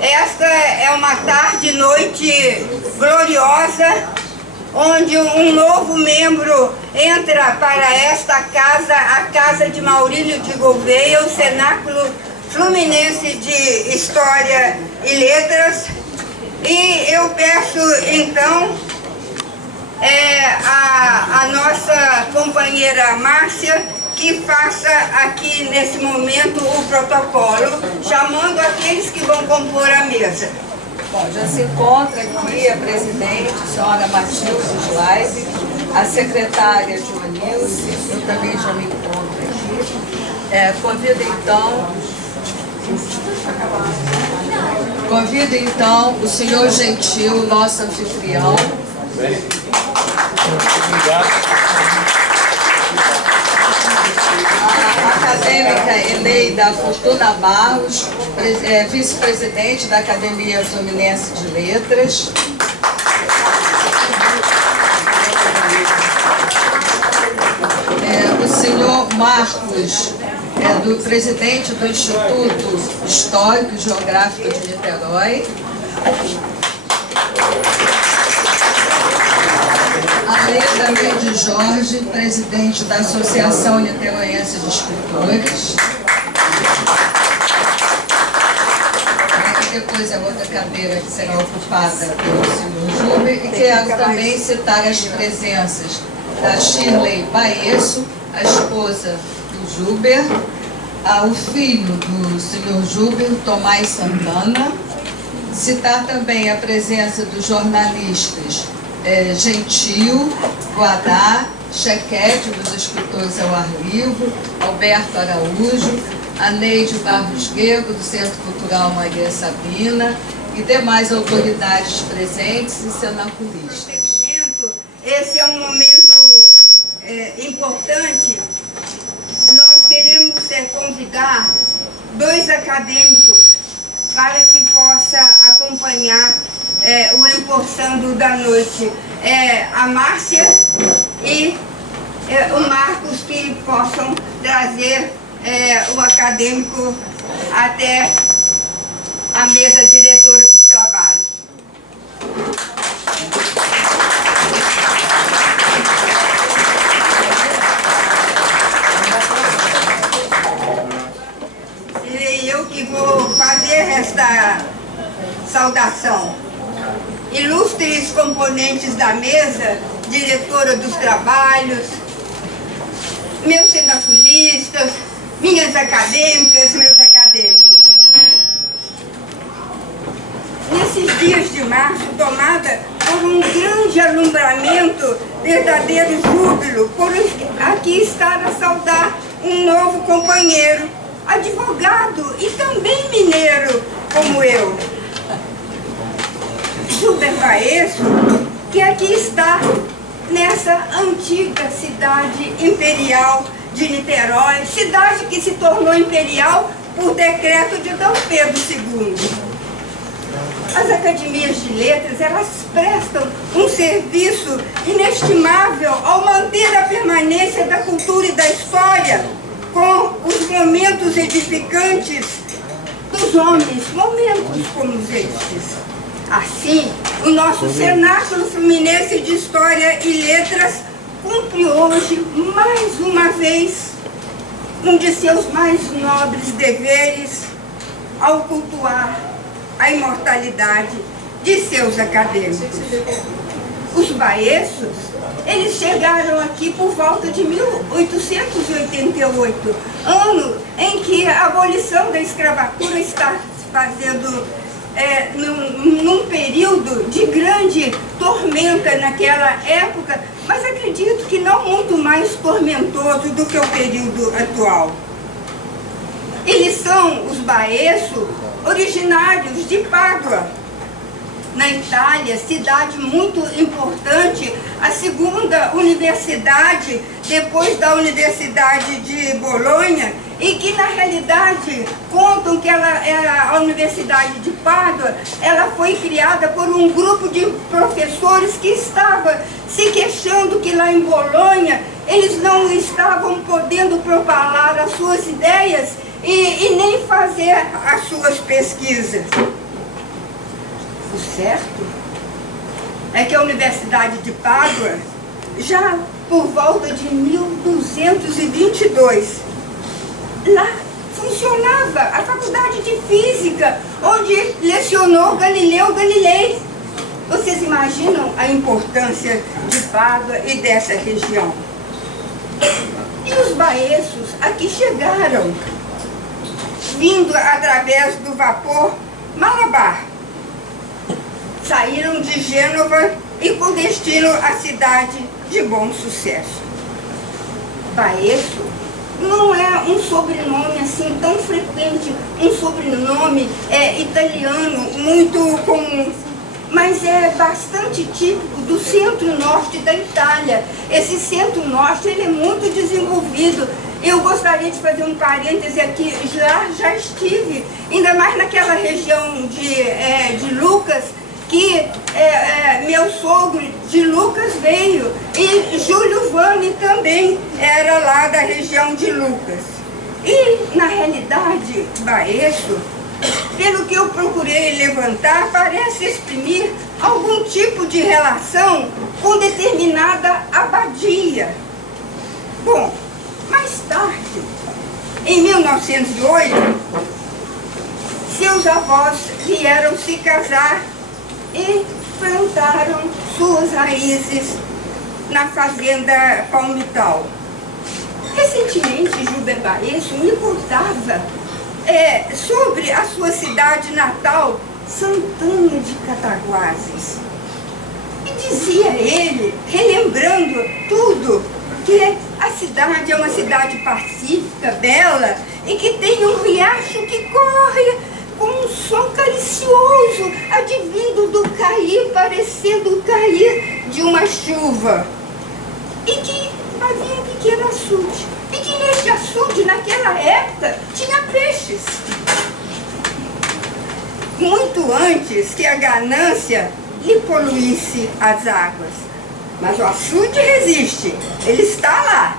Esta é uma tarde e noite gloriosa, onde um novo membro entra para esta casa, a Casa de Maurílio de Gouveia, o Cenáculo Fluminense de História e Letras. E eu peço então a nossa companheira Márcia que faça aqui nesse momento o protocolo, chamando aqueles que vão compor a mesa. Bom, já se encontra aqui a presidente, a senhora Matilde Slaive, a secretária Joanilce, eu também já me encontro aqui. Convido então o senhor Gentil, nosso anfitrião. Obrigado. A acadêmica Eneida Fortuna Barros, vice-presidente da Academia Fluminense de Letras. O senhor Marcos, presidente do Instituto Histórico e Geográfico de Niterói. A Leda Mendes Jorge, presidente da Associação Niteroense de Escritores. E depois a outra cadeira que será ocupada pelo senhor Juber. E quero também citar as presenças da Shirley Baesso, a esposa do Juber, o filho do senhor Juber, Tomás Santana. Citar também a presença dos jornalistas Gentil, Guadá, Chequete, dos escritores ao ar livre, Alberto Araújo, a Neide Barros Guego, do Centro Cultural Maria Sabina, e demais autoridades presentes e senaculistas. Esse é um momento importante. Nós queremos convidar dois acadêmicos para que possa acompanhar o Empossando da Noite, a Márcia e o Marcos, que possam trazer o acadêmico até a mesa diretora dos trabalhos. E eu que vou fazer esta saudação. Ilustres componentes da mesa, diretora dos trabalhos, meus senaculistas, minhas acadêmicas, meus acadêmicos. Nesses dias de março, tomada por um grande alumbramento, verdadeiro júbilo, por aqui estar a saudar um novo companheiro, advogado e também mineiro como eu. Juber Baesso, que aqui está nessa antiga cidade imperial de Niterói, cidade que se tornou imperial por decreto de D. Pedro II. As academias de letras, elas prestam um serviço inestimável ao manter a permanência da cultura e da história com os momentos edificantes dos homens, momentos como estes. Assim, o nosso Cenáculo Fluminense de História e Letras cumpre hoje, mais uma vez, um de seus mais nobres deveres ao cultuar a imortalidade de seus acadêmicos. Os Baessos, eles chegaram aqui por volta de 1888, ano em que a abolição da escravatura está se fazendo num período de grande tormenta naquela época, mas acredito que não muito mais tormentoso do que o período atual. Eles são, os Baesso, originários de Pádua, na Itália, cidade muito importante, a segunda universidade depois da Universidade de Bolonha, e que na realidade contam que a Universidade de Pádua, ela foi criada por um grupo de professores que estava se queixando que lá em Bolonha eles não estavam podendo propalar as suas ideias e nem fazer as suas pesquisas. O certo é que a Universidade de Pádua, já por volta de 1222, lá funcionava a Faculdade de Física, onde lecionou Galileu Galilei. Vocês imaginam a importância de Pádua e dessa região? E os baeços aqui chegaram, vindo através do vapor Malabar. Saíram de Gênova e com destino à cidade de Bom Sucesso. Baeço não é um sobrenome assim tão frequente, um sobrenome italiano muito comum, mas é bastante típico do centro-norte da Itália. Esse centro-norte ele é muito desenvolvido. Eu gostaria de fazer um parêntese aqui, já estive, ainda mais naquela região de Lucas, que meu sogro de Lucas veio, e Júlio Vane também era lá da região de Lucas. E, na realidade, Baeço, pelo que eu procurei levantar, parece exprimir algum tipo de relação com determinada abadia. Bom, mais tarde, em 1908, seus avós vieram se casar e plantaram suas raízes na fazenda Palmital. Recentemente, Gilber Baeço me contava sobre a sua cidade natal, Santana de Cataguases. E dizia ele, relembrando tudo, que a cidade é uma cidade pacífica, bela, e que tem um riacho que corre com um som caricioso, advindo do cair, parecendo o cair de uma chuva. E que havia um pequeno açude. E que neste açude, naquela época, tinha peixes. Muito antes que a ganância lhe poluísse as águas. Mas o açude resiste, ele está lá.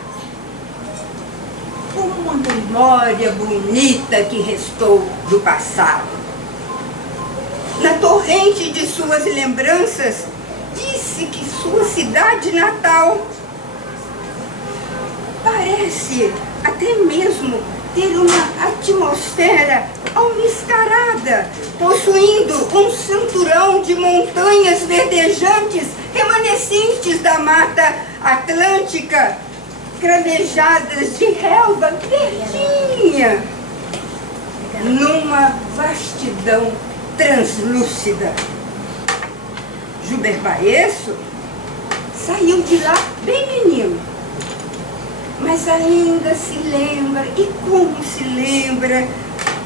Uma memória bonita que restou do passado. Na torrente de suas lembranças, disse que sua cidade natal parece até mesmo ter uma atmosfera almiscarada, possuindo um cinturão de montanhas verdejantes remanescentes da Mata Atlântica, cravejadas de relva verdinha, numa vastidão translúcida. Gilber Baeço saiu de lá bem menino, mas ainda se lembra, e como se lembra,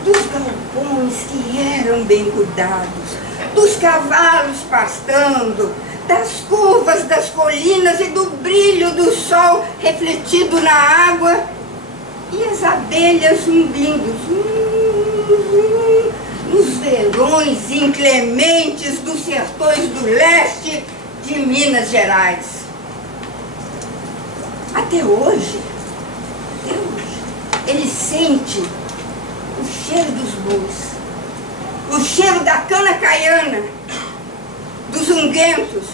dos galpões que eram bem cuidados, dos cavalos pastando, das curvas das colinas e do brilho do sol refletido na água, e as abelhas zumbindo nos verões inclementes dos sertões do leste de Minas Gerais. Até hoje, ele sente o cheiro dos bois, o cheiro da cana caiana, dos unguentos,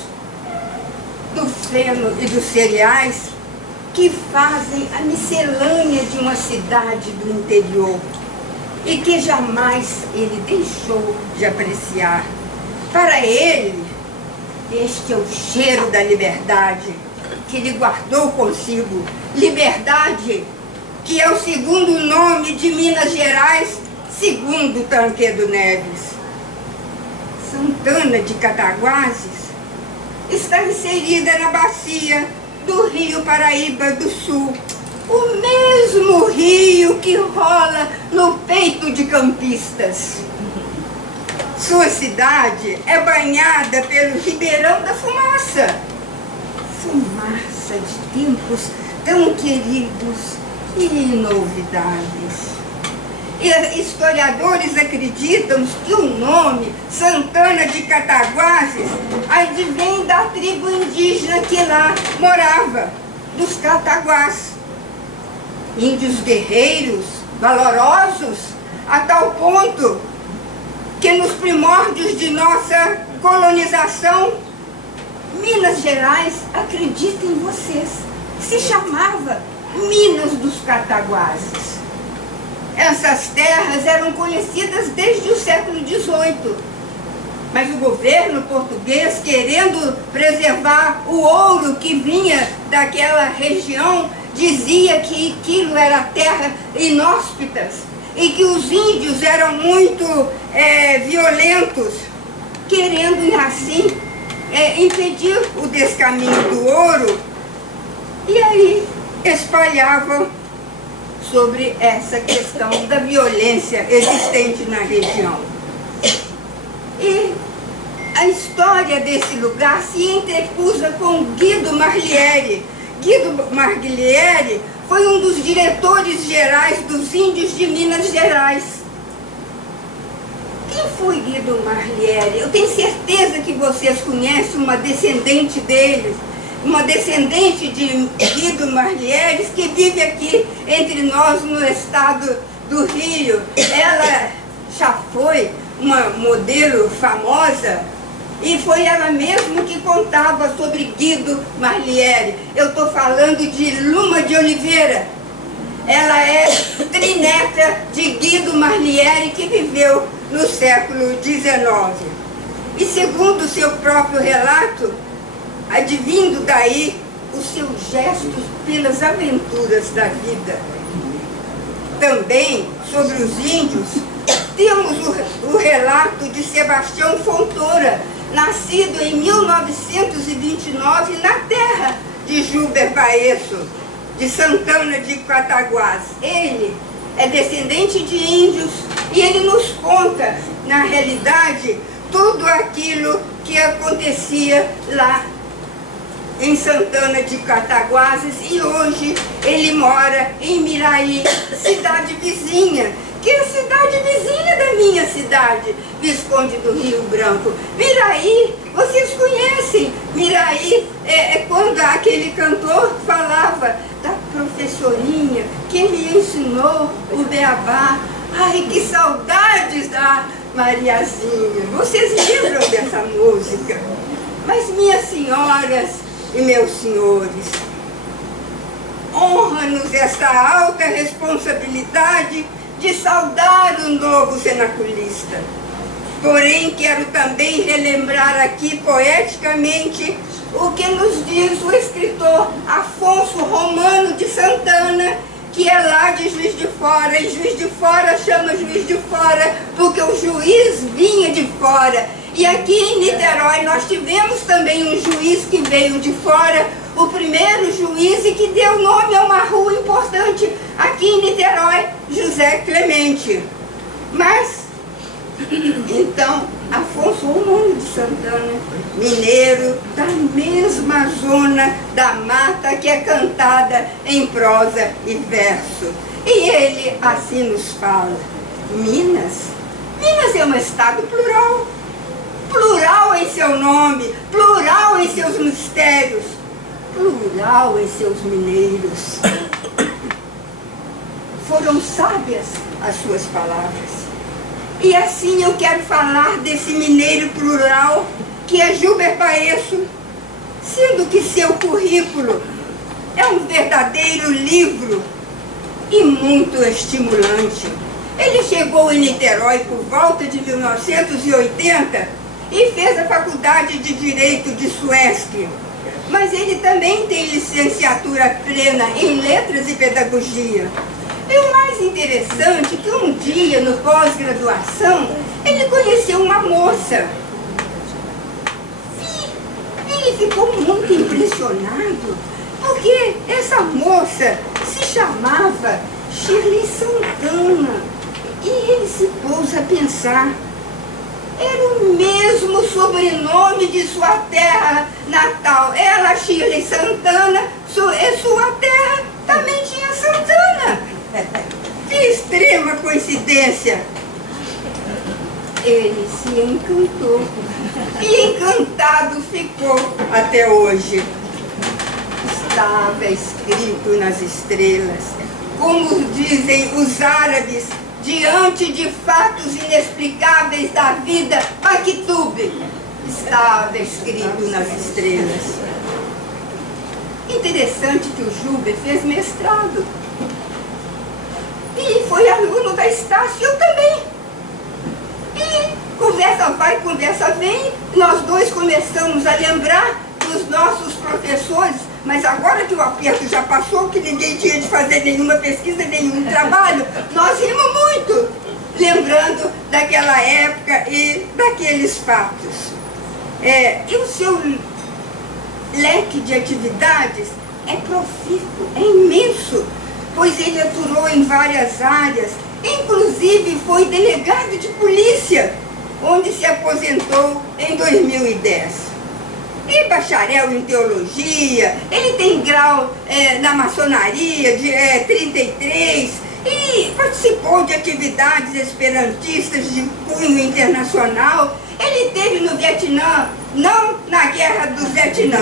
do feno e dos cereais que fazem a miscelânea de uma cidade do interior e que jamais ele deixou de apreciar. Para ele, este é o cheiro da liberdade que ele guardou consigo. Liberdade que é o segundo nome de Minas Gerais, segundo Tancredo Neves. Santana de Cataguases está inserida na bacia do Rio Paraíba do Sul, o mesmo rio que rola no peito de campistas. Sua cidade é banhada pelo Ribeirão da Fumaça. Fumaça de tempos tão queridos e novidades. E historiadores acreditam que o nome Santana de Cataguases advém da tribo indígena que lá morava, dos Cataguás. Índios guerreiros, valorosos, a tal ponto que nos primórdios de nossa colonização, Minas Gerais, acreditem vocês, se chamava Minas dos Cataguases. Essas terras eram conhecidas desde o século XVIII, mas o governo português, querendo preservar o ouro que vinha daquela região, dizia que aquilo era terra inóspitas e que os índios eram muito violentos, querendo assim impedir o descaminho do ouro, e aí espalhavam sobre essa questão da violência existente na região. E a história desse lugar se intercruza com Guido Marliere. Guido Marliere foi um dos diretores gerais dos índios de Minas Gerais. Quem foi Guido Marliere? Eu tenho certeza que vocês conhecem uma descendente deles, uma descendente de Guido Marliere, que vive aqui entre nós no estado do Rio. Ela já foi uma modelo famosa e foi ela mesma que contava sobre Guido Marliere. Eu estou falando de Luma de Oliveira. Ela é trineta de Guido Marliere, que viveu no século XIX. E segundo o seu próprio relato, advindo daí os seus gestos pelas aventuras da vida. Também, sobre os índios, temos o relato de Sebastião Fontoura, nascido em 1929 na terra de Gilber Baesso, de Santana de Cataguás. Ele é descendente de índios e ele nos conta, na realidade, tudo aquilo que acontecia lá em Santana de Cataguases, e hoje ele mora em Miraí, cidade vizinha, que é a cidade vizinha da minha cidade, Visconde do Rio Branco. Miraí, vocês conhecem. Miraí é quando aquele cantor falava da professorinha que me ensinou o beabá. Ai, que saudades da Mariazinha. Vocês lembram dessa música? Mas, minhas senhoras e meus senhores, honra-nos esta alta responsabilidade de saudar o novo cenaculista. Porém, quero também relembrar aqui poeticamente o que nos diz o escritor Afonso Romano de Santana, que é lá de Juiz de Fora, e Juiz de Fora chama Juiz de Fora porque o juiz vinha de fora. E aqui em Niterói nós tivemos também um juiz que veio de fora, o primeiro juiz e que deu nome a uma rua importante aqui em Niterói, José Clemente. Mas, então, Afonso Romano de Santana, mineiro da mesma zona da mata que é cantada em prosa e verso. E ele assim nos fala: Minas é um estado plural. Plural em seu nome, plural em seus mistérios, plural em seus mineiros. Foram sábias as suas palavras. E assim eu quero falar desse mineiro plural que é Gilber Baesso, sendo que seu currículo é um verdadeiro livro e muito estimulante. Ele chegou em Niterói por volta de 1980 e fez a Faculdade de Direito de Suesc. Mas ele também tem licenciatura plena em Letras e Pedagogia. E o mais interessante é que um dia, no pós-graduação, ele conheceu uma moça. E ele ficou muito impressionado, porque essa moça se chamava Shirley Santana. E ele se pôs a pensar: era o mesmo sobrenome de sua terra natal. Ela, Shirley Santana, sua terra também tinha Santana. Que extrema coincidência! Ele se encantou e encantado ficou até hoje. Estava escrito nas estrelas, como dizem os árabes, diante de fatos inexplicáveis da vida, Maktub. Estava escrito nas estrelas. Interessante que o Juber fez mestrado e foi aluno da Estácio, eu também. E conversa vai, conversa vem, nós dois começamos a lembrar dos nossos professores, mas agora que o aperto já passou, que ninguém tinha de fazer nenhuma pesquisa, nenhum trabalho, nós rimos muito, lembrando daquela época e daqueles fatos. E o seu leque de atividades é profícuo, é imenso, pois ele atuou em várias áreas, inclusive foi delegado de polícia, onde se aposentou em 2010. E bacharel em teologia, ele tem grau na maçonaria de 33 e participou de atividades esperantistas de cunho internacional. Ele esteve no Vietnã, não na guerra do Vietnã,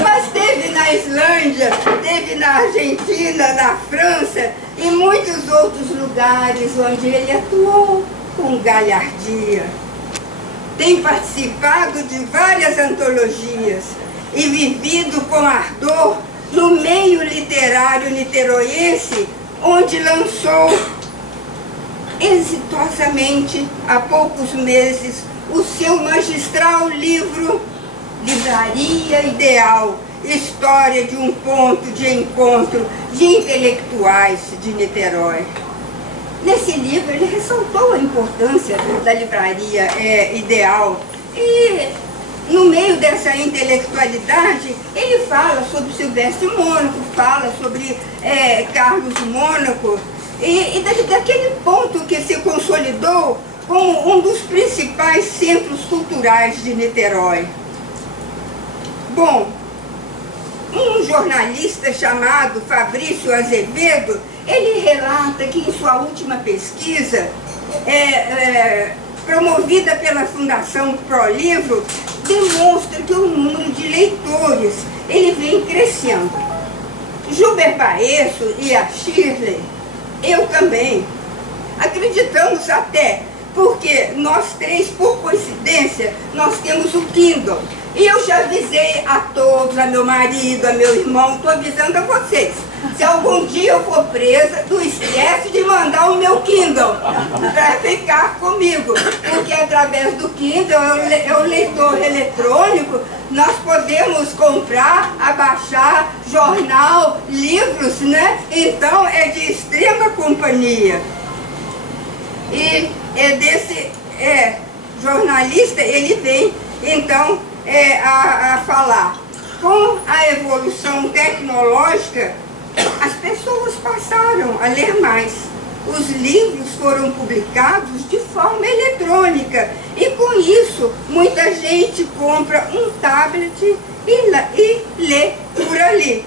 mas esteve na Islândia, esteve na Argentina, na França e muitos outros lugares onde ele atuou com galhardia. Tem participado de várias antologias e vivido com ardor no meio literário niteroense, onde lançou exitosamente, há poucos meses, o seu magistral livro Livraria Ideal, História de um Ponto de Encontro de Intelectuais de Niterói. Nesse livro ele ressaltou a importância da livraria ideal e no meio dessa intelectualidade ele fala sobre Silvestre Mônaco, fala sobre Carlos Mônaco e daquele ponto que se consolidou como um dos principais centros culturais de Niterói. Bom, um jornalista chamado Fabrício Azevedo, ele relata que em sua última pesquisa, promovida pela Fundação ProLivro, demonstra que o número de leitores ele vem crescendo. Juber Baesso e a Shirley, eu também, acreditamos até, porque nós três, por coincidência, nós temos o Kindle. E eu já avisei a todos, a meu marido, a meu irmão, estou avisando a vocês. Se algum dia eu for presa, não esquece de mandar o meu Kindle para ficar comigo. Porque através do Kindle, é o leitor eletrônico, nós podemos comprar, abaixar jornal, livros, né? Então é de extrema companhia. E desse jornalista, ele vem, então, a falar. Com a evolução tecnológica, as pessoas passaram a ler mais. Os livros foram publicados de forma eletrônica e com isso muita gente compra um tablet e lê por ali.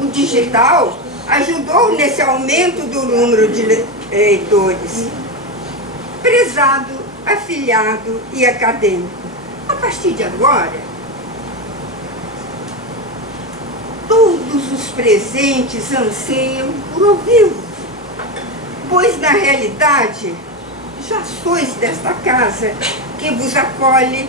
O digital ajudou nesse aumento do número de leitores. Prezado, afiliado e acadêmico, a partir de agora, todos os presentes anseiam por ouvi-los, pois na realidade já sois desta casa que vos acolhe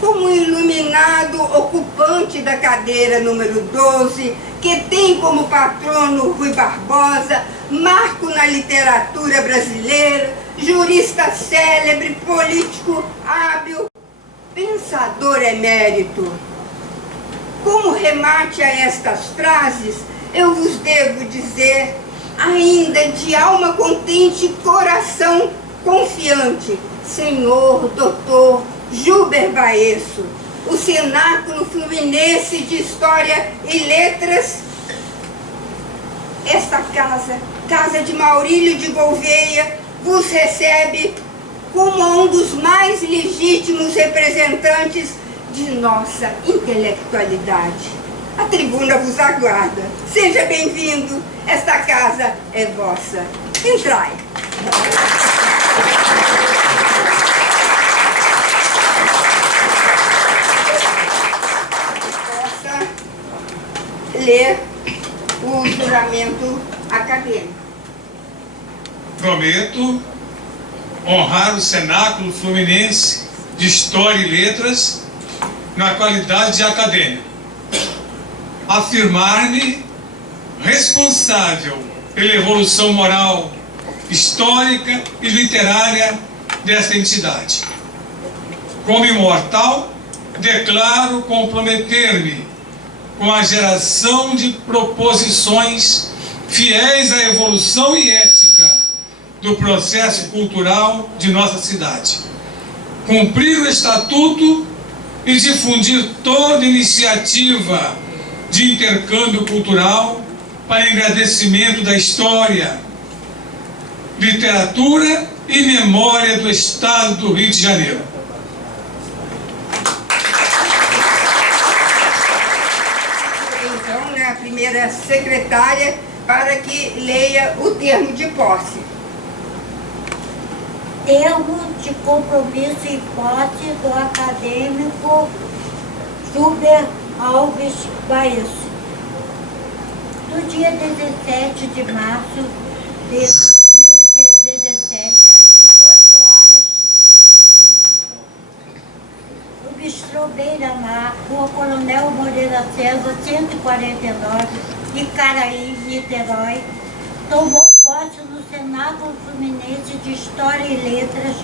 como iluminado ocupante da cadeira número 12, que tem como patrono Rui Barbosa, marco na literatura brasileira, jurista célebre, político hábil, pensador emérito. Como remate a estas frases, eu vos devo dizer, ainda de alma contente, coração confiante, senhor doutor Juber Baesso, o Cenáculo Fluminense de História e Letras, esta casa Casa de Maurílio de Gouveia vos recebe como um dos mais legítimos representantes de nossa intelectualidade. A tribuna vos aguarda. Seja bem-vindo, esta casa é vossa. Entrai. Possa ler o juramento acadêmico. Prometo honrar o Cenáculo Fluminense de História e Letras na qualidade de acadêmico. Afirmar-me responsável pela evolução moral, histórica e literária desta entidade. Como imortal, declaro comprometer-me com a geração de proposições fiéis à evolução e ética do processo cultural de nossa cidade. Cumprir o estatuto e difundir toda iniciativa de intercâmbio cultural para engrandecimento da história, literatura e memória do Estado do Rio de Janeiro. Então, né, a primeira secretária para que leia o termo de posse. Termo de compromisso e posse do acadêmico Júber Alves Baesso. No dia 17 de março de 2017, às 18 horas, o Bistrô Beira-Mar, Rua Coronel Moreira César, 149, Icaraí, Niterói, tomou posse no Cenáculo Fluminense de História e Letras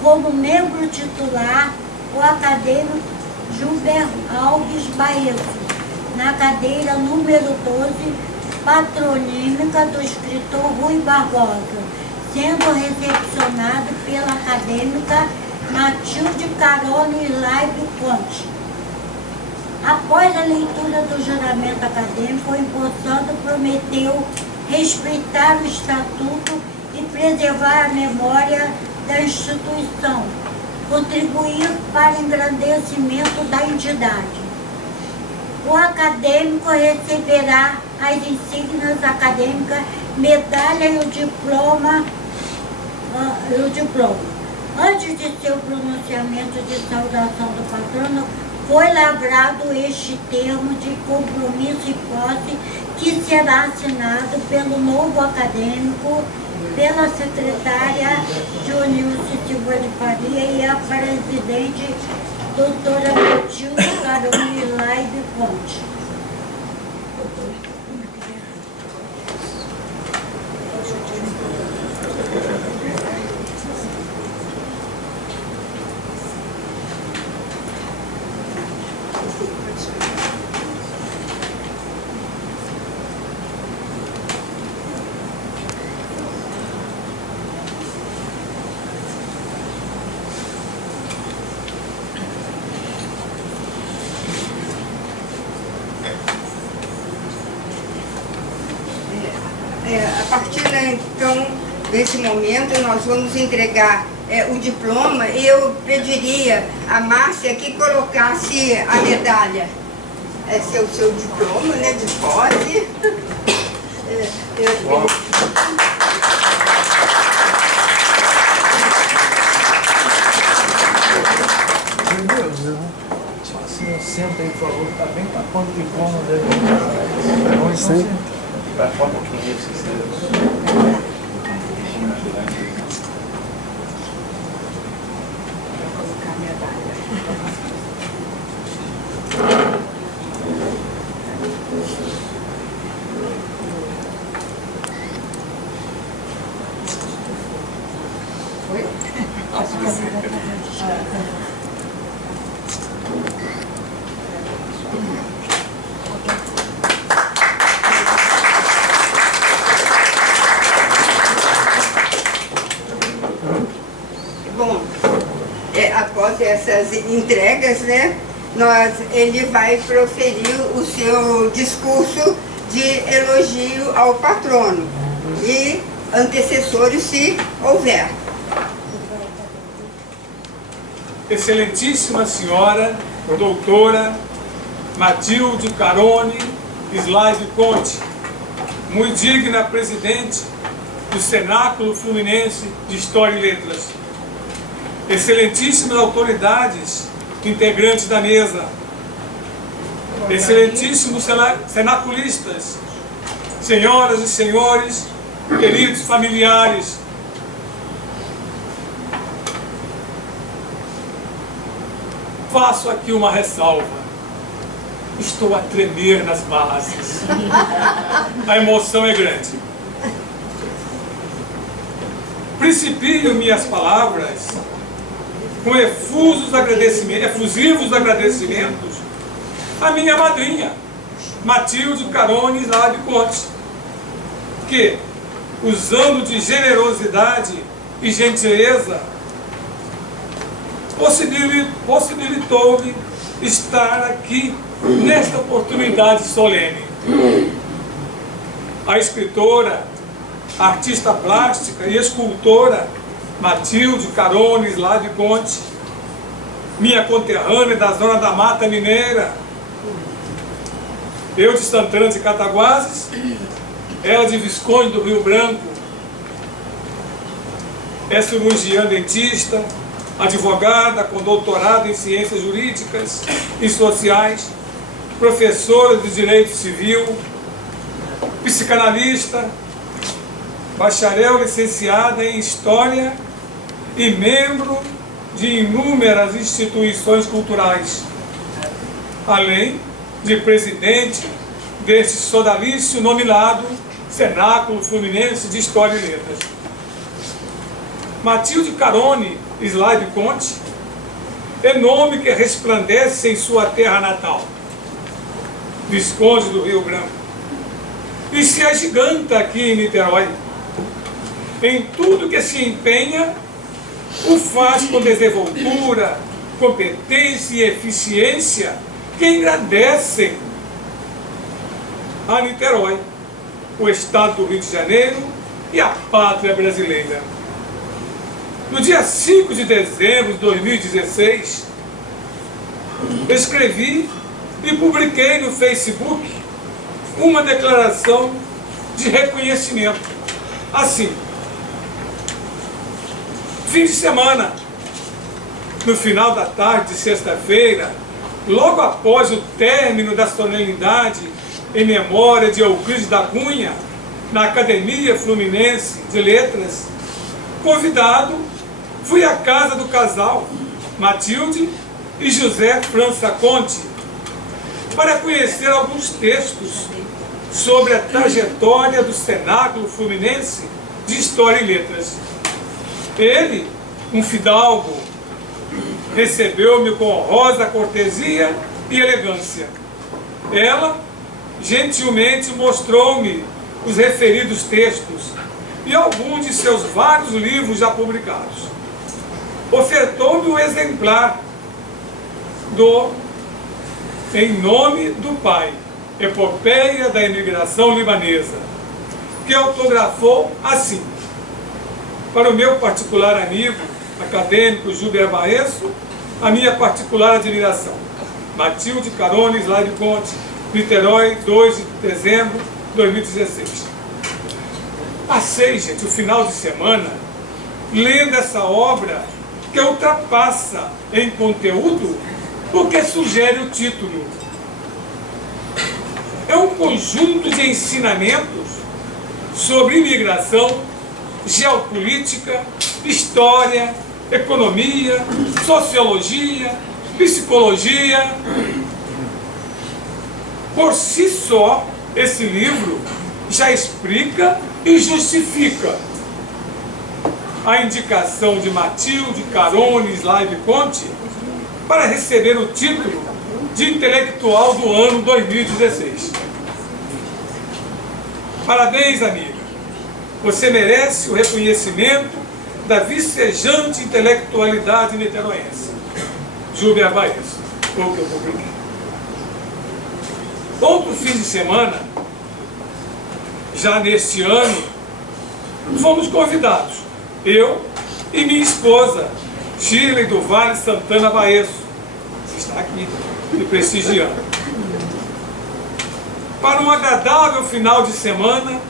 como membro titular o acadêmico Júber Alves Baesso, na cadeira número 12, patronímica do escritor Rui Barbosa, sendo recepcionado pela acadêmica Matilde Carone Laibe Conte. Após a leitura do juramento acadêmico, o empossado prometeu respeitar o estatuto e preservar a memória da instituição, contribuir para o engrandecimento da entidade. O acadêmico receberá as insígnias acadêmicas, medalha e o diploma. Antes de seu pronunciamento de saudação do patrono, foi lavrado este termo de compromisso e posse, que será assinado pelo novo acadêmico, pela secretária Dionilce Silva de Faria e a presidente doutora Matilde Carone Laibe Conte. A partir, né, então, desse momento, nós vamos entregar o diploma e eu pediria a Márcia que colocasse a medalha. Esse é o seu diploma, né, de posse. Senta aí, por favor, tá bem tapando o diploma dele. Sim. Vai fora um pouquinho isso, Bom, após essas entregas, né, ele vai proferir o seu discurso de elogio ao patrono. e antecessores, se houver. Excelentíssima senhora, doutora Matilde Carone Slade Conte, muito digna presidente do Cenáculo Fluminense de História e Letras. Excelentíssimas autoridades integrantes da mesa, excelentíssimos cenaculistas, senhoras e senhores, queridos familiares, faço aqui uma ressalva. Estou a tremer nas bases. A emoção é grande. Principio minhas palavras com efusivos agradecimentos à minha madrinha, Matilde Carone Slade Conte, que, usando de generosidade e gentileza, possibilitou-me estar aqui nesta oportunidade solene. A escritora, artista plástica e escultora Matilde Carone Slade Conte, minha conterrânea da zona da Mata Mineira, eu de Santana de Cataguases, ela de Visconde do Rio Branco, é cirurgiã dentista, advogada com doutorado em ciências jurídicas e sociais, professora de direito civil, psicanalista, bacharel licenciada em História e membro de inúmeras instituições culturais, além de presidente deste sodalício nominado Cenáculo Fluminense de História e Letras. Matilde Carone Slade Conte é nome que resplandece em sua terra natal, Visconde do Rio Branco, e se agiganta aqui em Niterói. Em tudo que se empenha, o faz com desenvoltura, competência e eficiência que engrandecem a Niterói, o estado do Rio de Janeiro e a pátria brasileira. No dia 5 de dezembro de 2016, escrevi e publiquei no Facebook uma declaração de reconhecimento. Assim: fim de semana, no final da tarde de sexta-feira, logo após o término da solenidade em memória de Euclides da Cunha, na Academia Fluminense de Letras, convidado, fui à casa do casal Matilde e José França Conte para conhecer alguns textos sobre a trajetória do Cenáculo Fluminense de História e Letras. Ele, um fidalgo, recebeu-me com honrosa cortesia e elegância. Ela, gentilmente, mostrou-me os referidos textos e alguns de seus vários livros já publicados. Ofertou-me um exemplar do Em Nome do Pai, Epopeia da Imigração Libanesa, que autografou assim: para o meu particular amigo, acadêmico Júber Baesso, a minha particular admiração. Matilde Carone Slade Conte, Niterói, 2 de dezembro de 2016. Passei, gente, o final de semana lendo essa obra que ultrapassa em conteúdo o que sugere o título. É um conjunto de ensinamentos sobre imigração, geopolítica, história, economia, sociologia, psicologia. Por si só, esse livro já explica e justifica a indicação de Matilde Carone Slade Conte para receber o título de intelectual do ano 2016. Parabéns, amiga. Você merece o reconhecimento da vicejante intelectualidade niteroense. Júlia Baesso, foi o que eu publiquei. Outro fim de semana, já neste ano, fomos convidados, eu e minha esposa, Shirley do Vale Santana Baesso, que está aqui, me prestigiando, para um agradável final de semana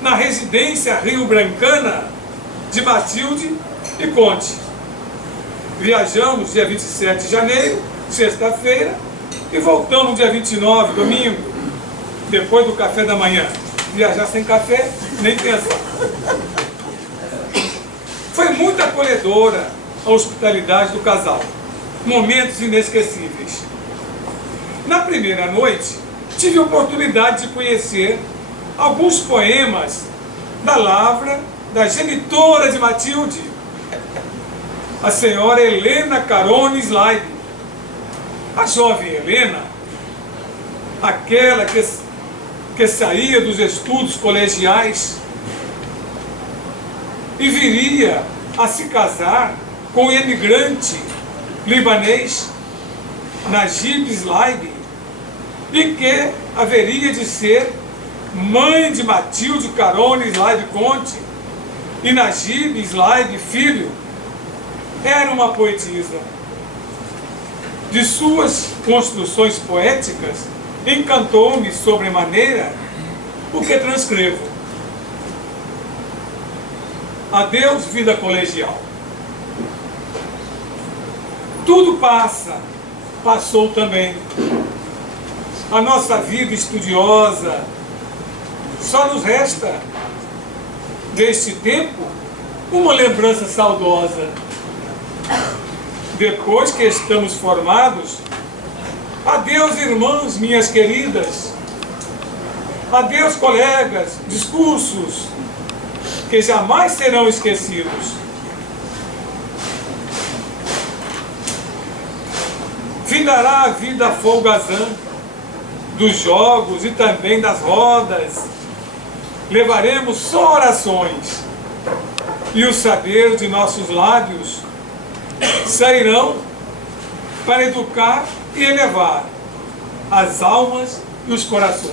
na residência rio-brancana de Matilde e Conte. Viajamos dia 27 de janeiro, sexta-feira, e voltamos dia 29, domingo, depois do café da manhã. Viajar sem café, nem pensar. Foi muito acolhedora a hospitalidade do casal. Momentos inesquecíveis. Na primeira noite, tive a oportunidade de conhecer alguns poemas da lavra da genitora de Matilde, a senhora Helena Carone Slaib. A jovem Helena, aquela que saía dos estudos colegiais e viria a se casar com o imigrante libanês Najib Slaib, e que haveria de ser mãe de Matilde Carone Slaib Conte e Najib Slaib filho. Era uma poetisa. De suas construções poéticas, encantou-me sobremaneira o que transcrevo. Adeus, vida colegial. Tudo passa, passou também. A nossa vida estudiosa, só nos resta, deste tempo, uma lembrança saudosa. Depois que estamos formados, adeus, irmãs minhas queridas, adeus, colegas, discursos que jamais serão esquecidos. Findará a vida folgazã dos jogos e também das rodas. Levaremos só orações, e o saber de nossos lábios sairão para educar e elevar as almas e os corações.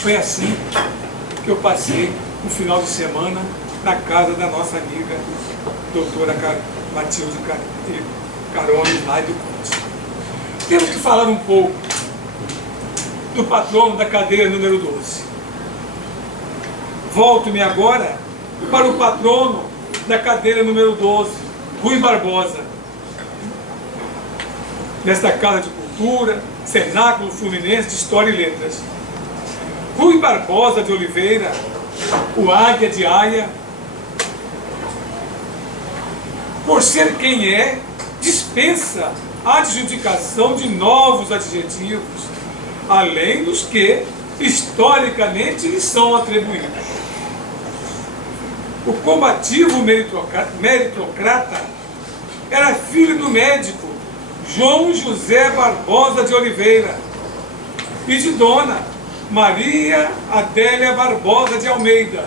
Foi assim que eu passei um final de semana na casa da nossa amiga doutora Matilde Carone Slaib Conte. Temos que falar um pouco do patrono da cadeira número 12. Volto-me agora para o patrono da cadeira número 12, Rui Barbosa, desta Casa de Cultura, Cenáculo Fluminense de História e Letras. Rui Barbosa de Oliveira, o Águia de Aia, por ser quem é, dispensa a adjudicação de novos adjetivos, além dos que historicamente lhe são atribuídos. O combativo meritocrata era filho do médico João José Barbosa de Oliveira e de dona Maria Adélia Barbosa de Almeida,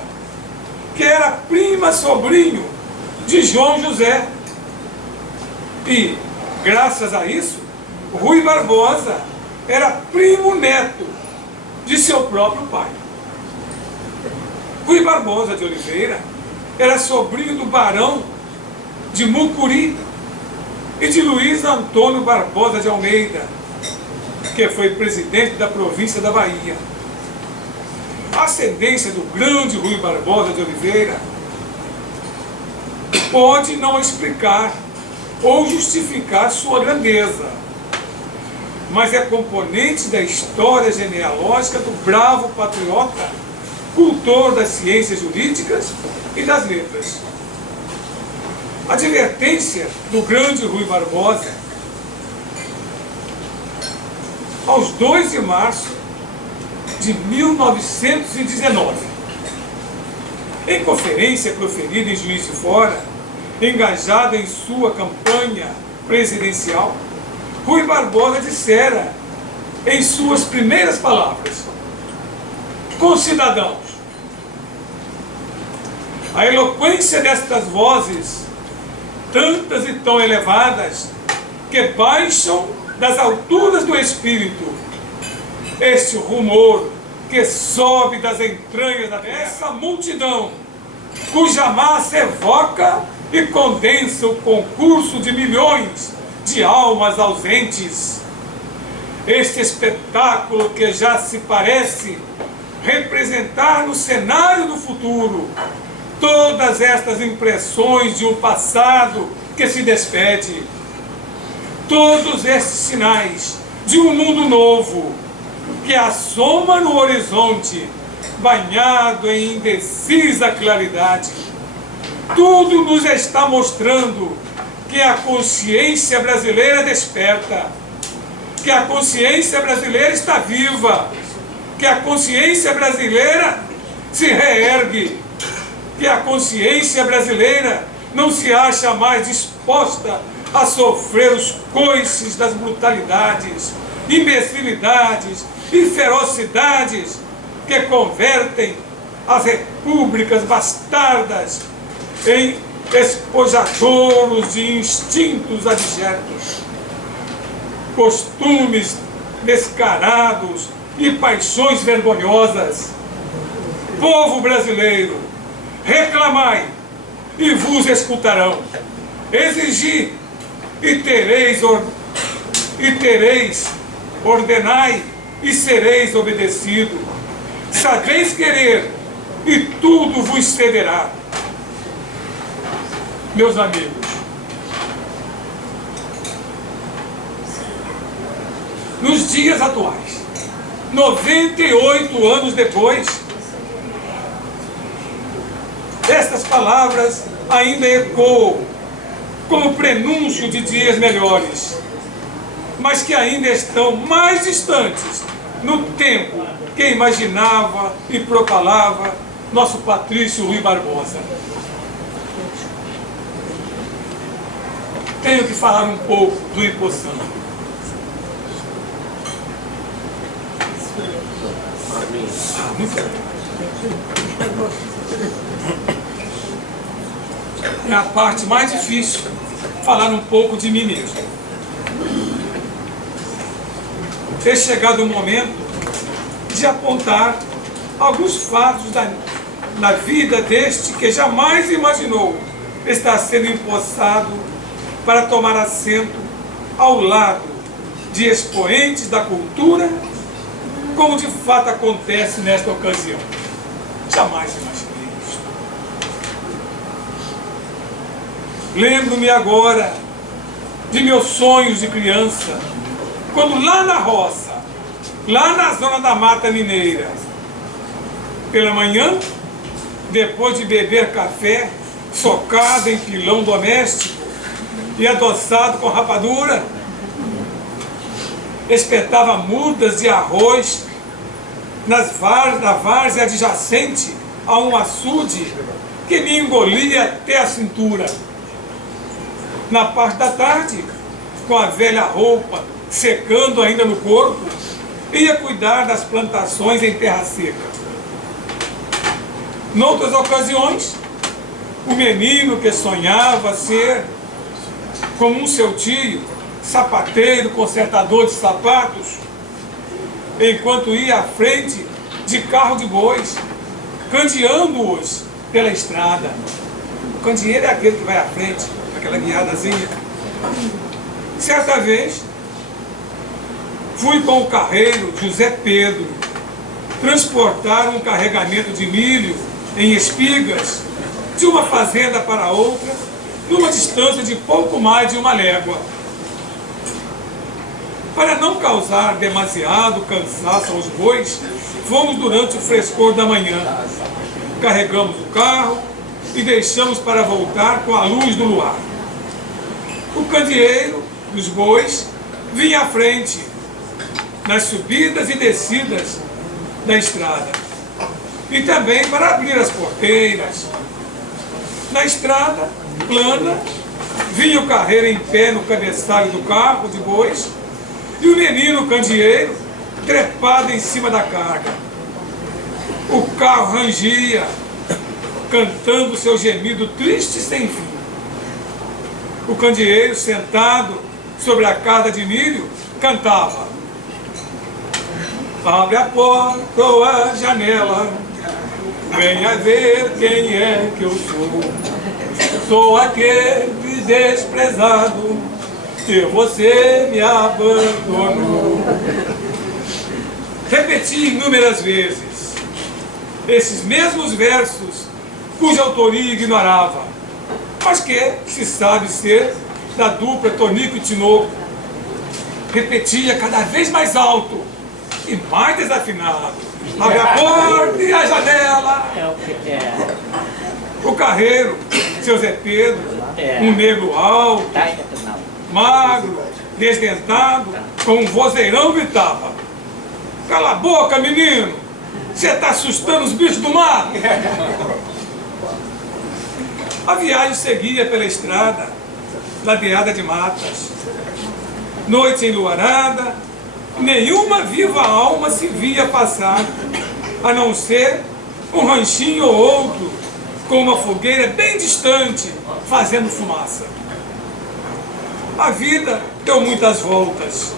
que era prima sobrinho de João José. E, graças a isso, Rui Barbosa era primo neto de seu próprio pai. Rui Barbosa de Oliveira era sobrinho do barão de Mucuri e de Luiz Antônio Barbosa de Almeida, que foi presidente da província da Bahia. A ascendência do grande Rui Barbosa de Oliveira pode não explicar ou justificar sua grandeza, mas é componente da história genealógica do bravo patriota, cultor das ciências jurídicas e das letras. A advertência do grande Rui Barbosa, aos 2 de março de 1919, em conferência proferida em Juiz de Fora, engajado em sua campanha presidencial, Rui Barbosa dissera em suas primeiras palavras: concidadãos, a eloquência destas vozes, tantas e tão elevadas, que baixam das alturas do espírito, este rumor que sobe das entranhas da terra. Essa multidão, cuja massa evoca e condensa o concurso de milhões de almas ausentes. Este espetáculo que já se parece representar no cenário do futuro todas estas impressões de um passado que se despede, todos estes sinais de um mundo novo que assoma no horizonte, banhado em indecisa claridade. Tudo nos está mostrando que a consciência brasileira desperta, que a consciência brasileira está viva, que a consciência brasileira se reergue, que a consciência brasileira não se acha mais disposta a sofrer os coices das brutalidades, imbecilidades e ferocidades que convertem as repúblicas bastardas em espojadouros de instintos abjetos, costumes descarados e paixões vergonhosas. Povo brasileiro, reclamai e vos escutarão. Exigi e tereis, ordenai e sereis obedecido. Sabeis querer e tudo vos cederá. Meus amigos, nos dias atuais, 98 anos depois, estas palavras ainda ecoam como prenúncio de dias melhores, mas que ainda estão mais distantes no tempo que imaginava e propalava nosso Patrício Rui Barbosa. Tenho que falar um pouco do empossando. É a parte mais difícil, falar um pouco de mim mesmo. Ter chegado o momento de apontar alguns fatos da vida deste que jamais imaginou estar sendo empossado para tomar assento ao lado de expoentes da cultura, como de fato acontece nesta ocasião. Jamais imaginei isso. Lembro-me agora de meus sonhos de criança, quando lá na roça, lá na zona da Mata Mineira, pela manhã, depois de beber café, socado em pilão doméstico e adoçado com rapadura, espetava mudas de arroz na várzea adjacente a um açude que me engolia até a cintura. Na parte da tarde, com a velha roupa secando ainda no corpo, ia cuidar das plantações em terra seca. Noutras ocasiões, o menino que sonhava ser como um seu tio, sapateiro, consertador de sapatos, enquanto ia à frente de carro de bois, candeando-os pela estrada. O candeeiro é aquele que vai à frente, aquela guiadazinha. Certa vez, fui com o carreiro José Pedro transportar um carregamento de milho em espigas de uma fazenda para outra, numa distância de pouco mais de 1 légua. Para não causar demasiado cansaço aos bois, fomos durante o frescor da manhã. Carregamos o carro e deixamos para voltar com a luz do luar. O candeeiro dos bois vinha à frente, nas subidas e descidas da estrada, e também para abrir as porteiras. Na estrada plana, vinha o carreiro em pé no cabeçalho do carro de bois, e o menino candeeiro trepado em cima da carga. O carro rangia, cantando seu gemido triste sem fim. O candeeiro, sentado sobre a carga de milho, cantava: Abre a porta ou a janela, venha ver quem é que eu sou. Sou aquele desprezado que você me abandonou. Repeti inúmeras vezes esses mesmos versos cuja autoria ignorava, mas que se sabe ser da dupla Tonico e Tinoco. Repetia cada vez mais alto e mais desafinado. Abre a porta e a janela. O carreiro, seu Zé Pedro, um negro alto, magro, desdentado, com um vozeirão gritava: cala a boca, menino! Você está assustando os bichos do mar! A viagem seguia pela estrada, ladeada de matas. Noite enluarada, nenhuma viva alma se via passar, a não ser um ranchinho ou outro, com uma fogueira bem distante, fazendo fumaça. A vida deu muitas voltas,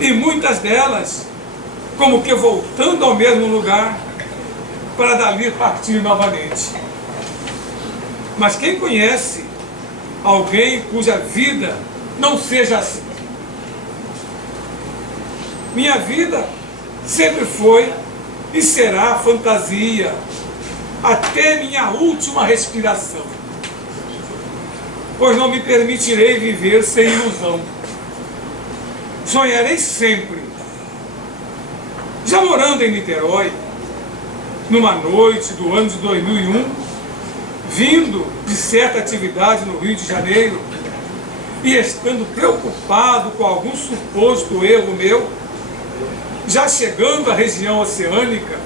e muitas delas, como que voltando ao mesmo lugar, para dali partir novamente. Mas quem conhece alguém cuja vida não seja assim? Minha vida sempre foi e será fantasia, até minha última respiração, pois não me permitirei viver sem ilusão. Sonharei sempre. Já morando em Niterói, numa noite do ano de 2001, vindo de certa atividade no Rio de Janeiro e estando preocupado com algum suposto erro meu, já chegando à região oceânica,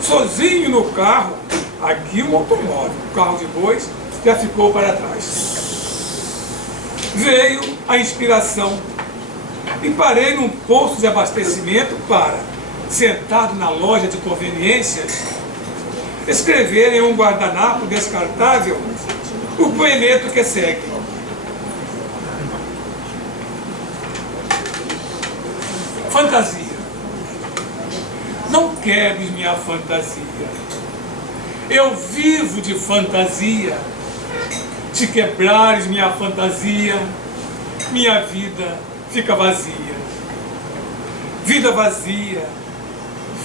sozinho no carro, aqui um automóvel, o carro de bois, já ficou para trás. Veio a inspiração e parei num posto de abastecimento para, sentado na loja de conveniências, escrever em um guardanapo descartável o poemeto que segue: fantasia. Não quebres minha fantasia. Eu vivo de fantasia. Se quebrares minha fantasia, minha vida fica vazia. Vida vazia,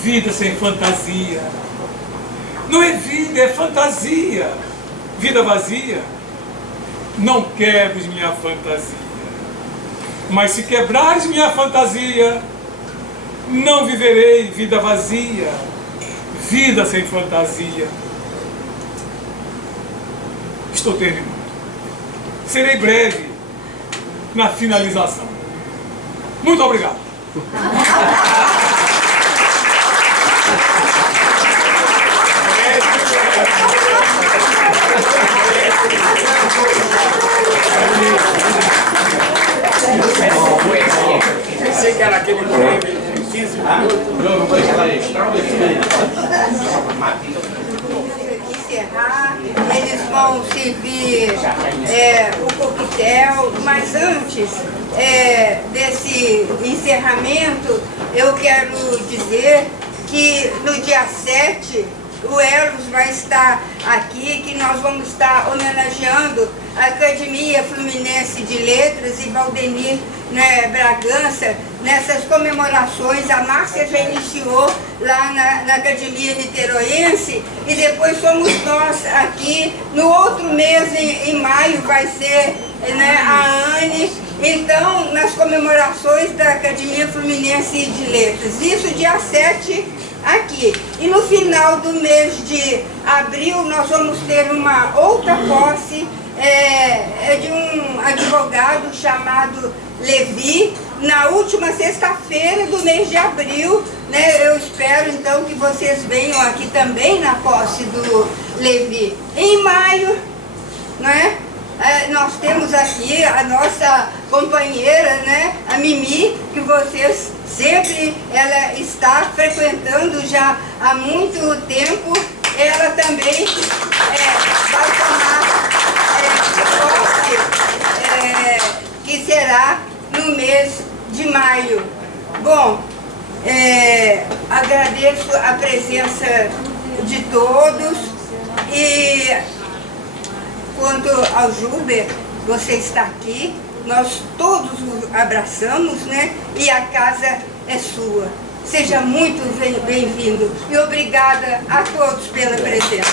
vida sem fantasia. Não é vida, é fantasia. Vida vazia. Não quebres minha fantasia. Mas se quebrares minha fantasia, não viverei vida vazia, vida sem fantasia. Estou terminando. Serei breve na finalização. Muito obrigado. Pensei que era aquele prêmio de 15 minutos. Encerrar, eles vão servir o coquetel, mas antes desse encerramento, eu quero dizer que no dia 7, o Elos vai estar aqui, que nós vamos estar homenageando a Academia Fluminense de Letras e Valdemir Bragança nessas comemorações. A Márcia já iniciou lá na Academia Niteroense e depois somos nós aqui. No outro mês, em maio, vai ser a Anne. Então, nas comemorações da Academia Fluminense de Letras. Isso dia 7 aqui. E no final do mês de abril nós vamos ter uma outra posse de um advogado chamado Levi, na última sexta-feira do mês de abril, eu espero então que vocês venham aqui também na posse do Levi. Em maio, nós temos aqui a nossa companheira, a Mimi, que vocês sempre, ela está frequentando já há muito tempo. Ela também vai tomar posse, que será no mês de maio. Bom, agradeço a presença de todos e quanto ao Júber, você está aqui, nós todos o abraçamos, né? E a casa é sua. Seja muito bem-vindo e obrigada a todos pela presença.